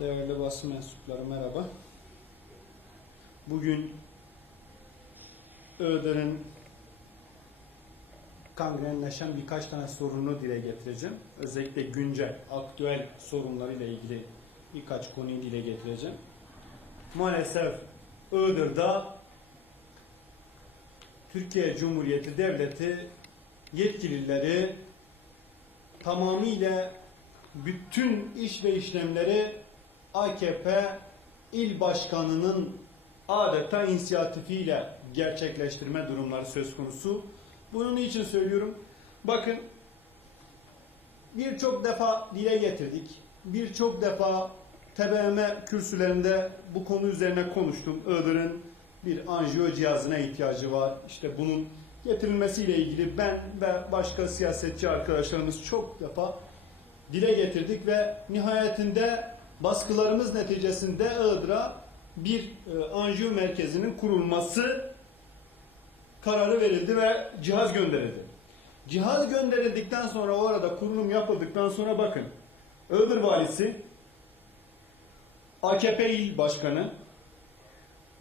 Değerli basın mensupları merhaba. Bugün Iğdır'ın kangrenleşen birkaç tane sorunu dile getireceğim. Özellikle güncel, aktüel sorunlarıyla ilgili birkaç konuyu dile getireceğim. Maalesef Iğdır'da Türkiye Cumhuriyeti Devleti yetkilileri tamamıyla bütün iş ve işlemleri AKP il başkanının adeta inisiyatifiyle gerçekleştirme durumları söz konusu. Bunun için söylüyorum. Bakın birçok defa dile getirdik. Birçok defa TBMM kürsülerinde bu konu üzerine konuştum. Iğdır'ın bir anjiyo cihazına ihtiyacı var. İşte bunun getirilmesiyle ilgili ben ve başka siyasetçi arkadaşlarımız çok defa dile getirdik ve nihayetinde baskılarımız neticesinde Iğdır'a bir e, anjiyo merkezinin kurulması kararı verildi ve cihaz gönderildi. Cihaz gönderildikten sonra o arada kurulum yapıldıktan sonra bakın Iğdır valisi AKP il başkanı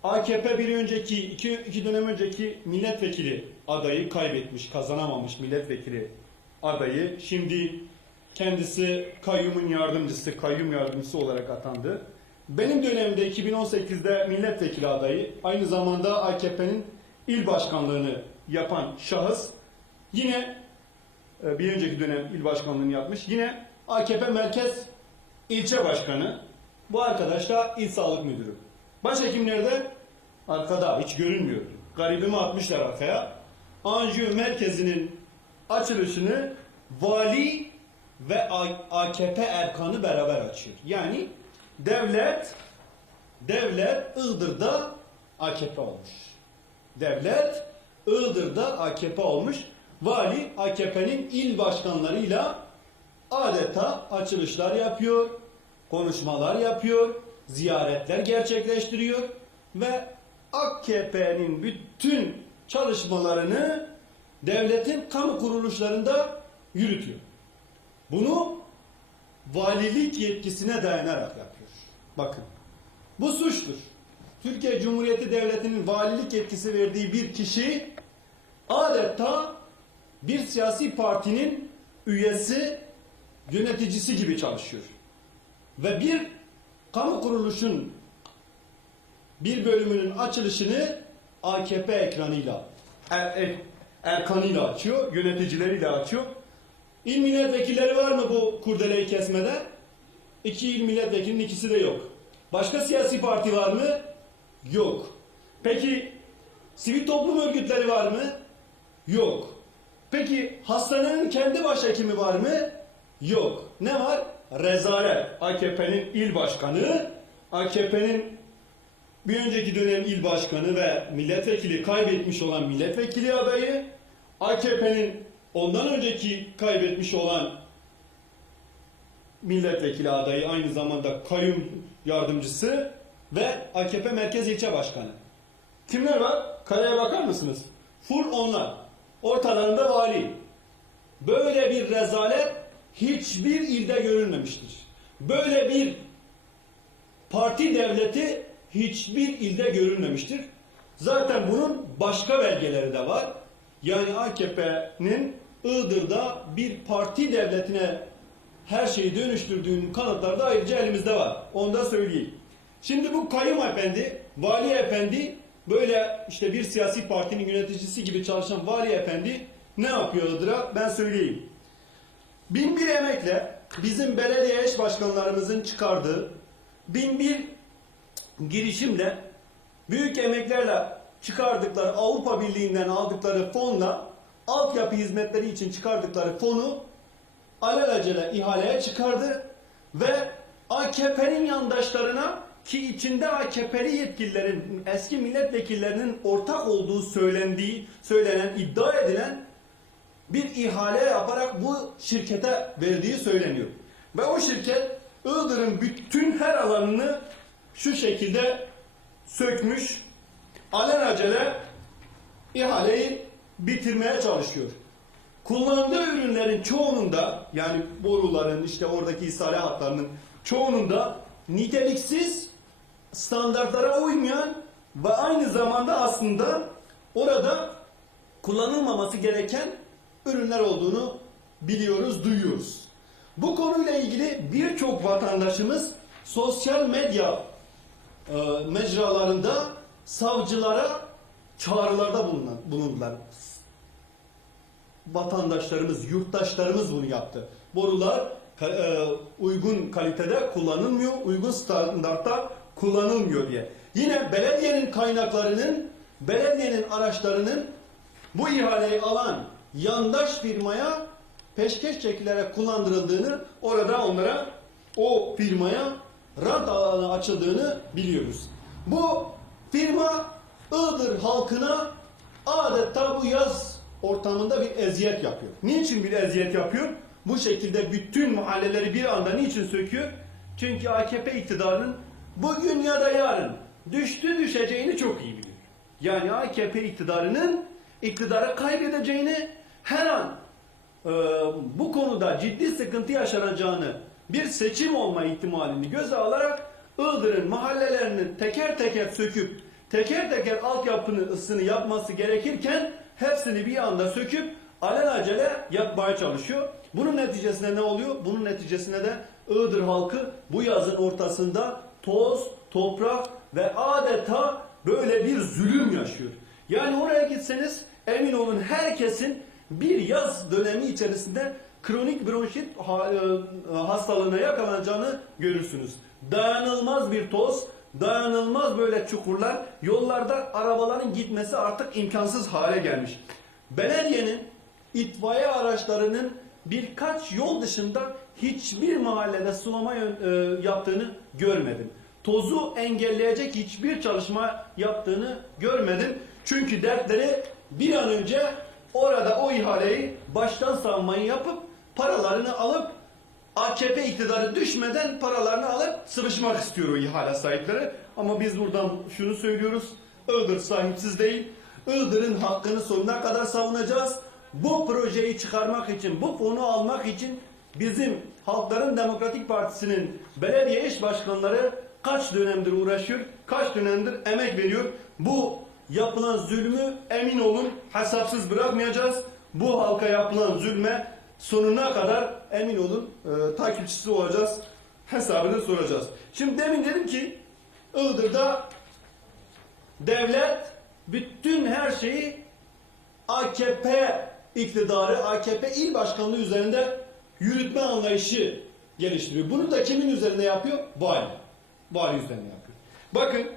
AKP bir önceki iki, iki dönem önceki milletvekili adayı kaybetmiş, kazanamamış milletvekili adayı. Şimdi kendisi kayyumun yardımcısı, kayyum yardımcısı olarak atandı. Benim dönemimde 2018'de milletvekili adayı, aynı zamanda AKP'nin il başkanlığını yapan şahıs yine e, bir önceki dönem il başkanlığını yapmış. Yine AKP merkez ilçe başkanı. Bu arkadaş da il sağlık müdürü. Başhekim nerede? Arkada hiç görünmüyor. Garibimi atmışlar arkaya. Anjiyo merkezinin açılışını vali ve AKP erkanı beraber açıyor. Yani devlet devlet Iğdır'da AKP olmuş. Devlet Iğdır'da AKP olmuş. Vali AKP'nin il başkanlarıyla adeta açılışlar yapıyor, konuşmalar yapıyor, ziyaretler gerçekleştiriyor ve AKP'nin bütün çalışmalarını devletin kamu kuruluşlarında yürütüyor. Bunu valilik yetkisine dayanarak yapıyor. Bakın. Bu suçtur. Türkiye Cumhuriyeti Devleti'nin valilik yetkisi verdiği bir kişi adeta bir siyasi partinin üyesi, yöneticisi gibi çalışıyor. Ve bir kamu kuruluşun bir bölümünün açılışını AKP ekranıyla, er, er, erkanıyla açıyor, yöneticileriyle açıyor. İl milletvekilleri var mı bu kurdeleyi kesmede? İki il milletvekilinin ikisi de yok. Başka siyasi parti var mı? Yok. Peki sivil toplum örgütleri var mı? Yok. Peki hastanenin kendi başhekimi var mı? Yok. Ne var? Rezalet. AKP'nin il başkanı, AKP'nin bir önceki dönem il başkanı ve milletvekili kaybetmiş olan milletvekili adayı, AKP'nin ondan önceki kaybetmiş olan milletvekili adayı aynı zamanda kayyum yardımcısı ve AKP Merkez İlçe Başkanı. Kimler var? Kareye bakar mısınız? Full onlar. Ortalarında vali. Böyle bir rezalet hiçbir ilde görülmemiştir. Böyle bir parti devleti hiçbir ilde görülmemiştir. Zaten bunun başka belgeleri de var. Yani AKP'nin Iğdır'da bir parti devletine her şeyi dönüştürdüğünün kanıtları da ayrıca elimizde var. Onu da söyleyeyim. Şimdi bu kayyum efendi, vali efendi böyle işte bir siyasi partinin yöneticisi gibi çalışan vali efendi ne yapıyor Iğdır'a ben söyleyeyim. Bin bir emekle bizim belediye eş başkanlarımızın çıkardığı bin bir girişimle büyük emeklerle çıkardıkları Avrupa Birliği'nden aldıkları fonla altyapı hizmetleri için çıkardıkları fonu alelacele ihaleye çıkardı ve AKP'nin yandaşlarına ki içinde AKP'li yetkililerin eski milletvekillerinin ortak olduğu söylendiği söylenen iddia edilen bir ihale yaparak bu şirkete verdiği söyleniyor. Ve o şirket Iğdır'ın bütün her alanını şu şekilde sökmüş, alelacele ihaleyi bitirmeye çalışıyor. Kullandığı ürünlerin çoğununda yani boruların işte oradaki ishale hatlarının çoğununda niteliksiz, standartlara uymayan ve aynı zamanda aslında orada kullanılmaması gereken ürünler olduğunu biliyoruz, duyuyoruz. Bu konuyla ilgili birçok vatandaşımız sosyal medya e, mecralarında savcılara çağrılarda bulundular. Vatandaşlarımız, yurttaşlarımız bunu yaptı. Borular e, uygun kalitede kullanılmıyor, uygun standartta kullanılmıyor diye. Yine belediyenin kaynaklarının, belediyenin araçlarının bu ihaleyi alan yandaş firmaya peşkeş çekilerek kullandırıldığını orada onlara o firmaya rant alanı açıldığını biliyoruz. Bu firma Iğdır halkına adeta bu yaz ortamında bir eziyet yapıyor. Niçin bir eziyet yapıyor? Bu şekilde bütün mahalleleri bir anda niçin söküyor? Çünkü AKP iktidarının bugün ya da yarın düştü düşeceğini çok iyi biliyor. Yani AKP iktidarının iktidara kaybedeceğini her an e, bu konuda ciddi sıkıntı yaşanacağını bir seçim olma ihtimalini göze alarak Iğdır'ın mahallelerini teker teker söküp teker teker altyapını ısını yapması gerekirken hepsini bir anda söküp alelacele yapmaya çalışıyor. Bunun neticesinde ne oluyor? Bunun neticesinde de Iğdır halkı bu yazın ortasında toz, toprak ve adeta böyle bir zulüm yaşıyor. Yani oraya gitseniz emin olun herkesin bir yaz dönemi içerisinde kronik bronşit e, hastalığına yakalanacağını görürsünüz. Dayanılmaz bir toz, dayanılmaz böyle çukurlar, yollarda arabaların gitmesi artık imkansız hale gelmiş. Belediyenin itfaiye araçlarının birkaç yol dışında hiçbir mahallede sulama e, yaptığını görmedim. Tozu engelleyecek hiçbir çalışma yaptığını görmedim. Çünkü dertleri bir an önce orada o ihaleyi baştan savunmayı yapıp paralarını alıp AKP iktidarı düşmeden paralarını alıp sıvışmak istiyor o ihale sahipleri. Ama biz buradan şunu söylüyoruz. Iğdır sahipsiz değil. Iğdır'ın hakkını sonuna kadar savunacağız. Bu projeyi çıkarmak için, bu fonu almak için bizim Halkların Demokratik Partisi'nin belediye eş başkanları kaç dönemdir uğraşıyor, kaç dönemdir emek veriyor. Bu yapılan zulmü emin olun hesapsız bırakmayacağız. Bu halka yapılan zulme sonuna kadar emin olun e, takipçisi olacağız. Hesabını soracağız. Şimdi demin dedim ki Iğdır'da devlet bütün her şeyi AKP iktidarı, AKP il başkanlığı üzerinde yürütme anlayışı geliştiriyor. Bunu da kimin üzerinde yapıyor? Vali. Vali üzerinde yapıyor. Bakın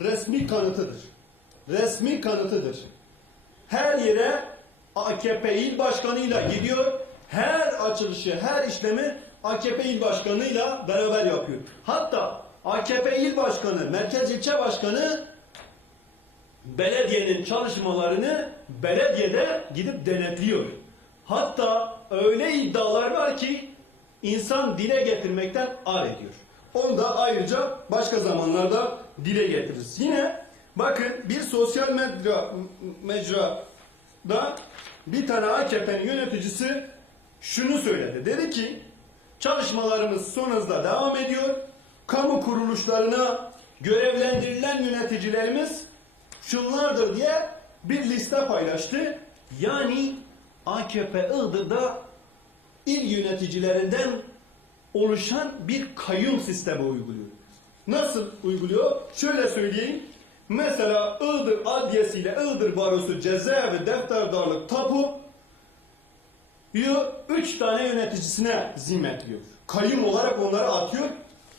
resmi kanıtıdır. Resmi kanıtıdır. Her yere AKP il başkanıyla gidiyor. Her açılışı, her işlemi AKP il başkanıyla beraber yapıyor. Hatta AKP il başkanı, merkez ilçe başkanı belediyenin çalışmalarını belediyede gidip denetliyor. Hatta öyle iddialar var ki insan dile getirmekten ar ediyor. Onu da ayrıca başka zamanlarda dile getiririz. Yine bakın bir sosyal medya mecrada bir tane AKP'nin yöneticisi şunu söyledi. Dedi ki çalışmalarımız son hızla devam ediyor. Kamu kuruluşlarına görevlendirilen yöneticilerimiz şunlardır diye bir liste paylaştı. Yani AKP Iğdır'da il yöneticilerinden oluşan bir kayyum sistemi uyguluyor. Nasıl uyguluyor? Şöyle söyleyeyim. Mesela Iğdır Adliyesi ile Iğdır Barosu cezaevi defterdarlık tapu üç tane yöneticisine zimmetliyor. Kayyum olarak onları atıyor.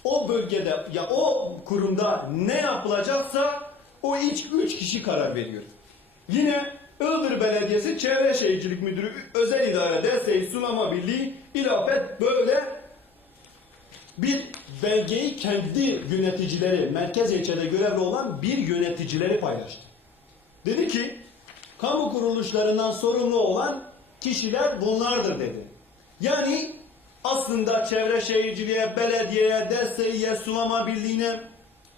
O bölgede ya o kurumda ne yapılacaksa o iç üç kişi karar veriyor. Yine Iğdır Belediyesi Çevre Şehircilik Müdürü Özel İdare Desteği Sulama Birliği İlafet böyle bir belgeyi kendi yöneticileri, merkez ilçede görevli olan bir yöneticileri paylaştı. Dedi ki, kamu kuruluşlarından sorumlu olan kişiler bunlardır dedi. Yani aslında çevre şehirciliğe, belediyeye, desteğiye, sulama birliğine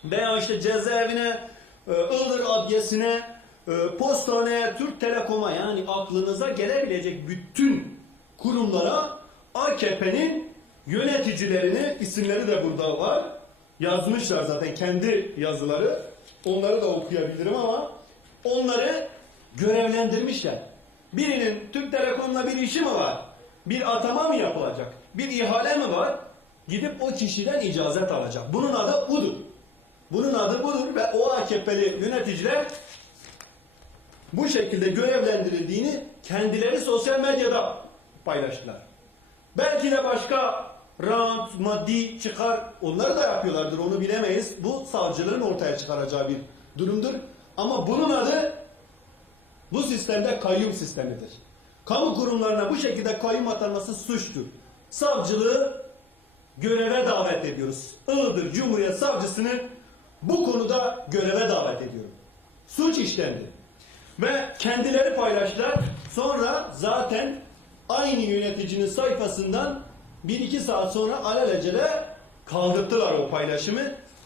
veya işte cezaevine, e, Iğdır Adliyesi'ne, e, postaneye, Türk Telekom'a yani aklınıza gelebilecek bütün kurumlara AKP'nin yöneticilerini, isimleri de burada var. Yazmışlar zaten kendi yazıları. Onları da okuyabilirim ama onları görevlendirmişler. Birinin Türk Telekom'la bir işi mi var? Bir atama mı yapılacak? Bir ihale mi var? Gidip o kişiden icazet alacak. Bunun adı budur. Bunun adı budur ve o AKP'li yöneticiler bu şekilde görevlendirildiğini kendileri sosyal medyada paylaştılar. Belki de başka rant, maddi çıkar onları da yapıyorlardır onu bilemeyiz. Bu savcılığın ortaya çıkaracağı bir durumdur. Ama bunun adı bu sistemde kayyum sistemidir. Kamu kurumlarına bu şekilde kayyum atanması suçtur. Savcılığı göreve davet ediyoruz. Iğdır Cumhuriyet Savcısını bu konuda göreve davet ediyorum. Suç işlendi. Ve kendileri paylaştılar. Sonra zaten aynı yöneticinin sayfasından bir iki saat sonra alelacele kaldırdılar o paylaşımı.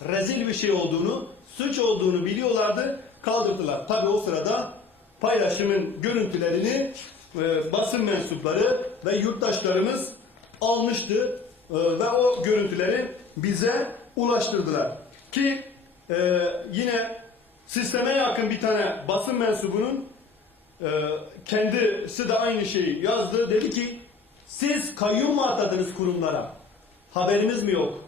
Rezil bir şey olduğunu, suç olduğunu biliyorlardı. Kaldırdılar. Tabi o sırada paylaşımın görüntülerini e, basın mensupları ve yurttaşlarımız almıştı e, ve o görüntüleri bize ulaştırdılar. Ki e, yine sisteme yakın bir tane basın mensubunun e, kendisi de aynı şeyi yazdı. Dedi ki siz kayyum mu atadınız kurumlara? Haberimiz mi yok?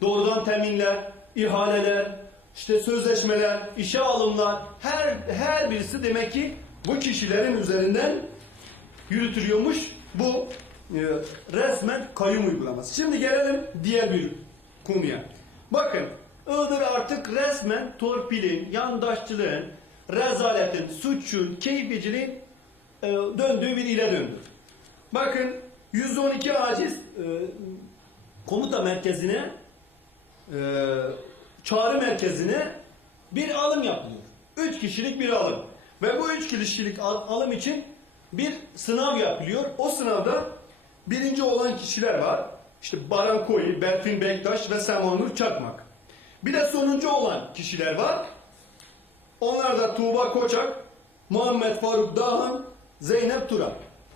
Doğrudan teminler, ihaleler, işte sözleşmeler, işe alımlar her her birisi demek ki bu kişilerin üzerinden yürütülüyormuş bu e, resmen kayyum uygulaması. Şimdi gelelim diğer bir konuya. Bakın Iğdır artık resmen torpilin, yandaşçılığın, rezaletin, suçun, keyficiliğin e, döndüğü bir ile döndü. Bakın 112 aciz e, komuta merkezine e, çağrı merkezine bir alım yapılıyor. 3 kişilik bir alım. Ve bu 3 kişilik al- alım için bir sınav yapılıyor. O sınavda birinci olan kişiler var. İşte Baran Koyi, Berfin Bektaş ve Semanur Çakmak. Bir de sonuncu olan kişiler var. Onlar da Tuğba Koçak, Muhammed Faruk Dağhan, Zeynep Turan.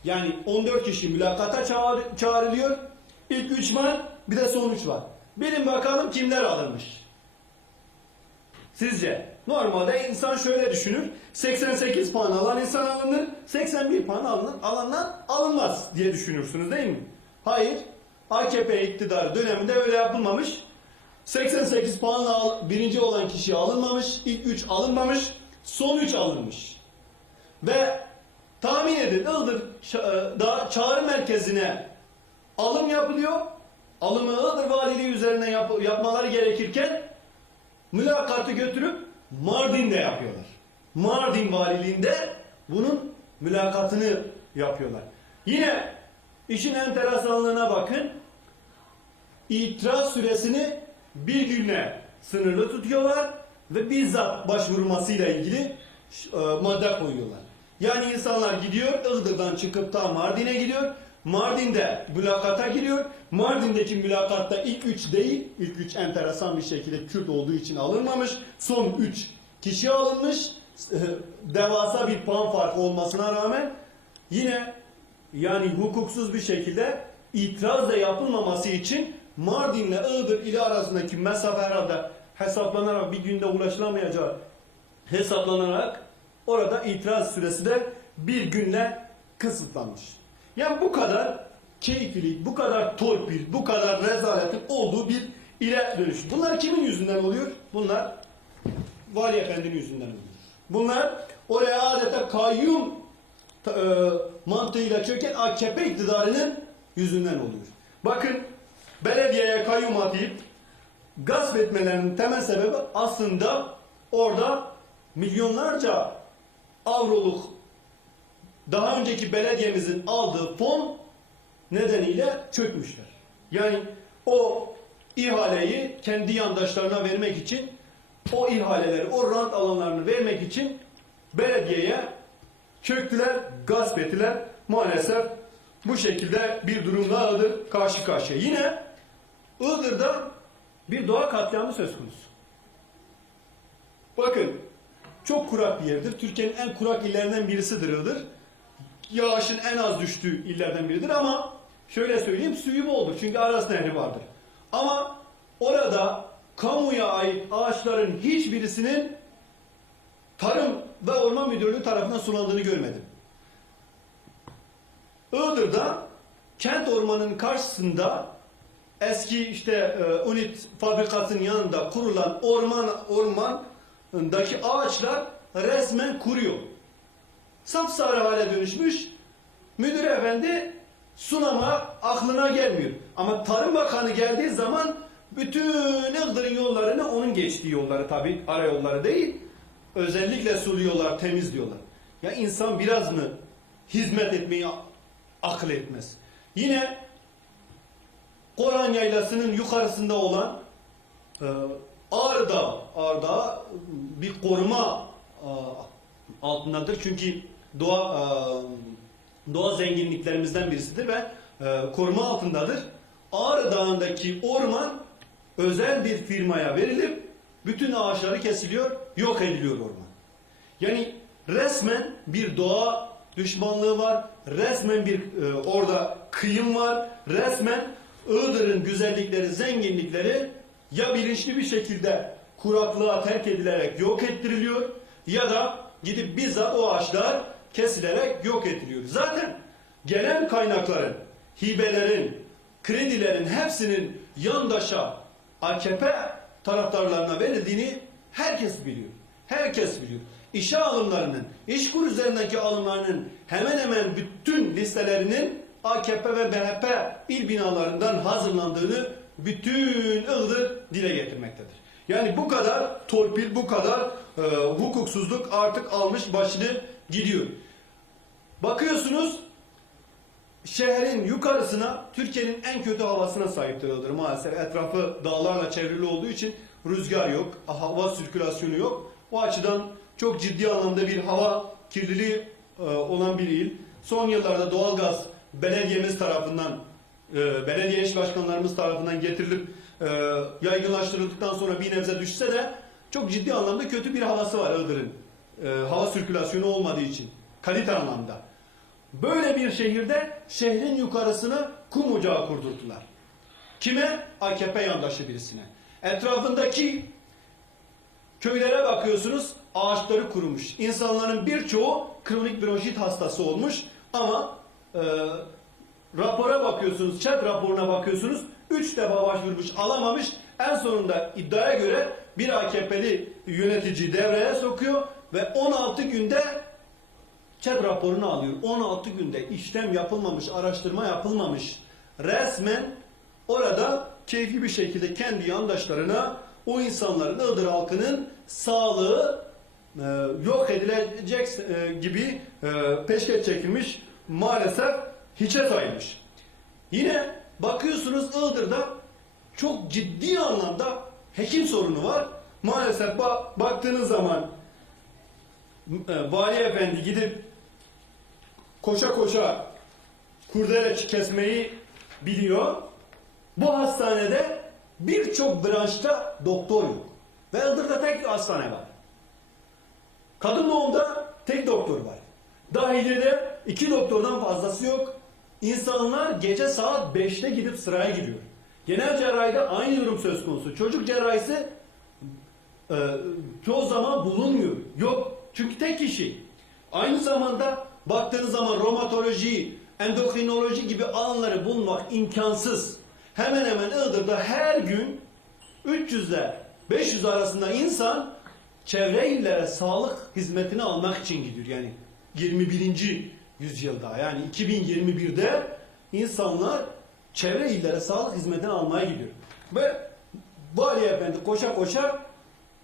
Yani 14 kişi mülakata çağır- çağrılıyor. İlk 3 var, bir de son 3 var. Bilin bakalım kimler alınmış. Sizce? Normalde insan şöyle düşünür. 88 puan alan insan alınır, 81 puan alınır, alanlar alınmaz diye düşünürsünüz değil mi? Hayır. AKP iktidarı döneminde öyle yapılmamış. 88 puanla birinci olan kişi alınmamış, ilk 3 alınmamış, son 3 alınmış. Ve tahmin edin Iğdır e, çağrı merkezine alım yapılıyor. Alımı Iğdır valiliği üzerine yap- yapmaları gerekirken mülakatı götürüp Mardin'de yapıyorlar. Mardin valiliğinde bunun mülakatını yapıyorlar. Yine işin enteresanlığına bakın. İtiraz süresini bir günle sınırlı tutuyorlar ve bizzat başvurmasıyla ilgili e, madde koyuyorlar. Yani insanlar gidiyor, Iğdır'dan çıkıp ta Mardin'e gidiyor. Mardin'de mülakata giriyor. Mardin'deki mülakatta ilk üç değil, ilk üç enteresan bir şekilde Kürt olduğu için alınmamış. Son üç kişi alınmış. E, Devasa bir puan farkı olmasına rağmen yine yani hukuksuz bir şekilde itiraz da yapılmaması için Mardin'le Iğdır ili arasındaki mesafe herhalde hesaplanarak bir günde ulaşılamayacağı hesaplanarak orada itiraz süresi de bir günle kısıtlanmış. Yani bu kadar keyfilik, bu kadar torpil, bu kadar rezaletin olduğu bir ile dönüş. Bunlar kimin yüzünden oluyor? Bunlar Vali Efendi'nin yüzünden oluyor. Bunlar oraya adeta kayyum e, mantığıyla çöken AKP iktidarının yüzünden oluyor. Bakın belediyeye kayyum atayıp gasp etmelerinin temel sebebi aslında orada milyonlarca avroluk daha önceki belediyemizin aldığı fon nedeniyle çökmüşler. Yani o ihaleyi kendi yandaşlarına vermek için o ihaleleri, o rant alanlarını vermek için belediyeye çöktüler, gasp ettiler. Maalesef bu şekilde bir durumla Iğdır karşı karşıya. Yine Iğdır'da bir doğa katliamı söz konusu. Bakın çok kurak bir yerdir. Türkiye'nin en kurak illerinden birisidir Iğdır. Yağışın en az düştüğü illerden biridir ama şöyle söyleyeyim suyu boldur. Çünkü Aras Nehri vardır. Ama orada kamuya ait ağaçların hiçbirisinin Tarım ve Orman Müdürlüğü tarafından sulandığını görmedim. Iğdır'da kent ormanının karşısında eski işte e, UNIT fabrikasının yanında kurulan orman ormandaki ağaçlar resmen kuruyor. Sapsarı hale dönüşmüş. Müdür efendi sulama aklına gelmiyor. Ama Tarım Bakanı geldiği zaman bütün Iğdır'ın yollarını onun geçtiği yolları tabii ara yolları değil. Özellikle suluyorlar, temizliyorlar. Ya insan biraz mı hizmet etmeyi akıl etmez. Yine Koran Yaylası'nın yukarısında olan e, Ağrı Dağı bir koruma e, altındadır. Çünkü doğa e, doğa zenginliklerimizden birisidir ve e, koruma altındadır. Ağrı Dağı'ndaki orman özel bir firmaya verilip bütün ağaçları kesiliyor, yok ediliyor orman. Yani resmen bir doğa düşmanlığı var, resmen bir e, orada kıyım var, resmen Iğdır'ın güzellikleri, zenginlikleri ya bilinçli bir şekilde kuraklığa terk edilerek yok ettiriliyor ya da gidip bizzat o ağaçlar kesilerek yok ediliyor. Zaten gelen kaynakların, hibelerin, kredilerin hepsinin yandaşa AKP taraftarlarına verildiğini herkes biliyor. Herkes biliyor. İşe alımlarının, işkur üzerindeki alımlarının hemen hemen bütün listelerinin AKP ve MHP il binalarından hazırlandığını bütün Iğdır dile getirmektedir. Yani bu kadar torpil, bu kadar e, hukuksuzluk artık almış başını gidiyor. Bakıyorsunuz şehrin yukarısına Türkiye'nin en kötü havasına sahiptir Iğdır maalesef. Etrafı dağlarla çevrili olduğu için rüzgar yok, hava sirkülasyonu yok. O açıdan çok ciddi anlamda bir hava kirliliği e, olan bir il. Son yıllarda doğalgaz belediyemiz tarafından, e, belediye eş başkanlarımız tarafından getirilip e, yaygınlaştırıldıktan sonra bir nebze düşse de çok ciddi anlamda kötü bir havası var Iğdır'ın. E, hava sirkülasyonu olmadığı için. Kalite anlamda. Böyle bir şehirde şehrin yukarısına kum ocağı kurdurdular. Kime? AKP yandaşı birisine. Etrafındaki köylere bakıyorsunuz ağaçları kurumuş. İnsanların birçoğu kronik bronşit hastası olmuş ama e, rapora bakıyorsunuz, chat raporuna bakıyorsunuz. Üç defa başvurmuş, alamamış. En sonunda iddiaya göre bir AKP'li yönetici devreye sokuyor ve 16 günde ÇED raporunu alıyor. 16 günde işlem yapılmamış, araştırma yapılmamış. Resmen orada keyfi bir şekilde kendi yandaşlarına o insanların, Iğdır halkının sağlığı e, yok edilecek e, gibi e, peşkeş çekilmiş maalesef hiçe sayılmış. Yine bakıyorsunuz Iğdır'da çok ciddi anlamda hekim sorunu var. Maalesef ba- baktığınız zaman e, vali efendi gidip koşa koşa kurdele kesmeyi biliyor. Bu hastanede birçok branşta doktor yok. Ve Iğdır'da tek hastane var. Kadın doğumda tek doktor var. Dahilide iki doktordan fazlası yok. İnsanlar gece saat 5'te gidip sıraya giriyor. Genel cerrahide aynı durum söz konusu. Çocuk cerrahisi e, çoğu zaman bulunmuyor. Yok. Çünkü tek kişi. Aynı zamanda baktığınız zaman romatoloji, endokrinoloji gibi alanları bulmak imkansız. Hemen hemen Iğdır'da her gün 300 ile 500 arasında insan çevre illere sağlık hizmetini almak için gidiyor. Yani 21. yüzyılda yani 2021'de insanlar çevre illere sağlık hizmetini almaya gidiyor. Ve Vali Efendi koşa koşa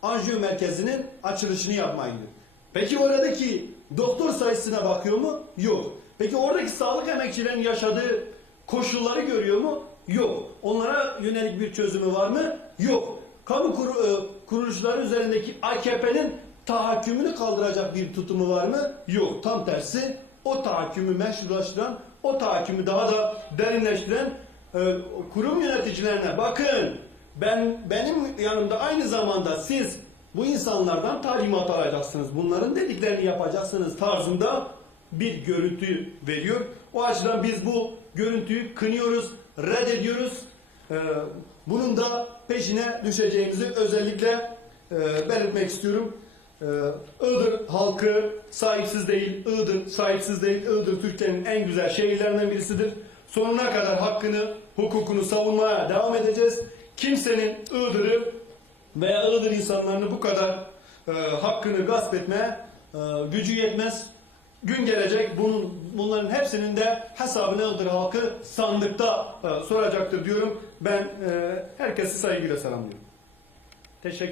anjiyo merkezinin açılışını yapmaya gidiyor. Peki oradaki doktor sayısına bakıyor mu? Yok. Peki oradaki sağlık emekçilerin yaşadığı koşulları görüyor mu? Yok. Onlara yönelik bir çözümü var mı? Yok. Kamu kuru, e, kuruluşları üzerindeki AKP'nin tahakkümünü kaldıracak bir tutumu var mı? Yok. Tam tersi o tahakkümü meşrulaştıran, o tahakkümü daha da derinleştiren e, kurum yöneticilerine bakın ben benim yanımda aynı zamanda siz bu insanlardan talimat alacaksınız. Bunların dediklerini yapacaksınız tarzında bir görüntü veriyor. O açıdan biz bu görüntüyü kınıyoruz, reddediyoruz. Ee, bunun da peşine düşeceğimizi özellikle e, belirtmek istiyorum. Ee, Iğdır halkı sahipsiz değil, Iğdır sahipsiz değil. Iğdır Türkiye'nin en güzel şehirlerinden birisidir. Sonuna kadar hakkını, hukukunu savunmaya devam edeceğiz. Kimsenin Iğdır'ı veya Iğdır insanlarını bu kadar e, hakkını gasp etmeye e, gücü yetmez. Gün gelecek bunun bunların hepsinin de hesabını Iğdır halkı sandıkta e, soracaktır diyorum. Ben e, herkesi saygıyla selamlıyorum. Teşekkür